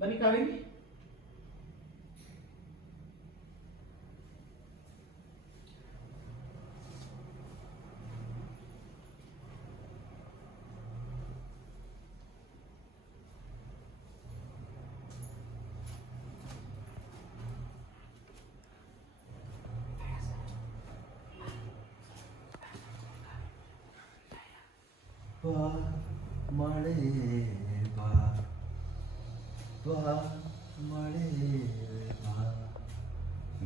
ಬನ್ನಿ ಕಾವೇರಿ. ಬಾ ಮಳೆ ಬಾ ಬಾ ಮಳೆ ಬಾ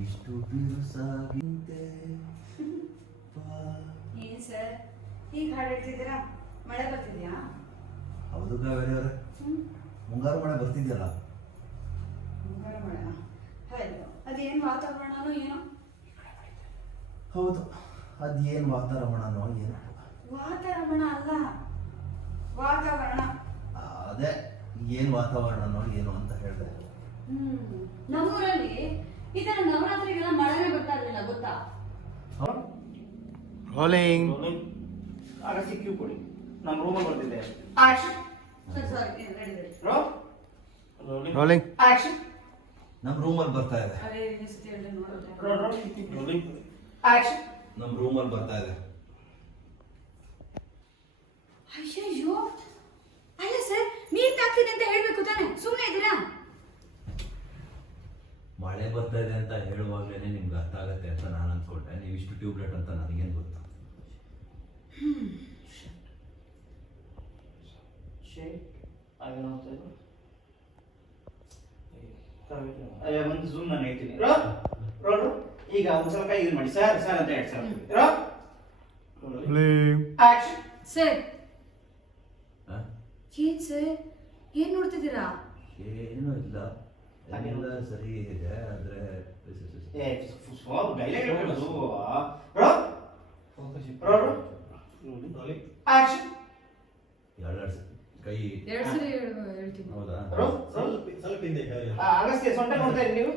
ಇಷ್ಟು ಬಿರುಸಾಗಿಂತೆ ಬಾ. ಏನ್ ಸರ್ ಹೀಗೆ ಹಾಡು ಹೇಳ್ತಿದ್ದೀರಾ? ಮಳೆ ಬರ್ತಿದ್ಯಾ? ಹೌದು ಕಾವೇರಿ ಅವರೇ, ಮುಂಗಾರು ಮಳೆ ಬರ್ತಿದ್ಯಲ್ಲ. ಮುಂಗಾರು ಮಳೆನಾ? ಹೌದು. ಅದೇನು ವಾತಾವರಣನೋ ಏನೋ. ಹೌದು, ಅದೇನು ವಾತಾವರಣನೋ ಏನೋ. ವಾತಾವರಣ ಅಲ್ಲ, ವಾತಾವರಣ. ಅದೇ ಏನು ವಾತಾವರಣನೋ ಏನೋ ಅಂತ ಹೇಳಿದೆ. ನಮ್ಮೂರಲ್ಲಿ ಈ ತರ ನವರಾತ್ರಿಗೆಲ್ಲ ಮಳೆನೇ ಬರ್ತಾ ಇರ್ಲಿಲ್ಲ, ಗೊತ್ತಾ? ರೋಲಿಂಗ್. ಆಗ ಸಿಕ್ಕಿವ್ ಕೊಡಿ, ನಮ್ಮ ರೂಮಲ್ಲಿ ಬರ್ತಿದ್ದೆ. ಆಕ್ಷನ್. ಸಾರಿ, ರೆಡಿ. ರೋಲಿಂಗ್. ಆಕ್ಷನ್. ನಮ್ಮ ರೂಮಲ್ಲಿ ಬರ್ತಾ ಇದೆ. ಅದೇ ಸತಿ ಹೇಳಿ ನೋಡೋದು. ರೋಲಿಂಗ್. ಆಕ್ಷನ್. ನಮ್ಮ ರೂಮಲ್ಲಿ ಬರ್ತಾ ಇದೆ. ಅಯ್ಯಯ್ಯೋ, ಅಲ್ಲ ಸರ್, ನೀರ್ ತಾಕ್ತಿದೆ ಅಂತ ಹೇಳ್ಬೇಕು ತಾನೆ, ಸುಮ್ಮನೆ ಇದ್ದೀರಾ? ಮಳೆ ಬರ್ತಾ ಇದೆ ಅಂತ ಹೇಳುವಾಗ್ಲೇನೆ ನಿಮ್ಗೆ ಅರ್ಥ ಆಗತ್ತೆ ಅಂತ ನಾನು ಅನ್ಕೊಂಡೆ. ನೀವು ಇಷ್ಟು ಟ್ಯೂಬ್ಲೆಟ್ ಅಂತ ನನಗೇನು ಗೊತ್ತು. ಒಂದು ಝೂಮ್ ನಾನು ಹೇಳ್ತೀನಿ. ರೋಲ್. ಈಗ ಒಂದ್ಸಲ ಕೈ ಇದು ಮಾಡಿ ಸರ್ ಸರ್ ಅಂತ ಹೇಳಿ ಸರ್. ರೋಲಿಂಗ್. ಆಕ್ಷನ್. ಸರ್, ಹಾ? ಏನ್ ಸರ್, ಏನ್ ನೋಡ್ತಿದ್ದೀರಾ? ಏನೂ ಇಲ್ಲ, ಎಲ್ಲ ಸರಿ ಇದೆ. ಆದ್ರೆ ಡೈಲಾಗ್ ಹೇಳ್ಬೋದು. ಆಕ್ಷನ್. ಎರಡು ಕೈ. ಎರಡು ಸರಿ ಹೇಳ್ತೀನಿ. ಹೌದಾ? ಅಗಸ್ತ್ಯ ಸೊಂಟ ನೋಡ್ತಾ ಇರಿ ನೀವು.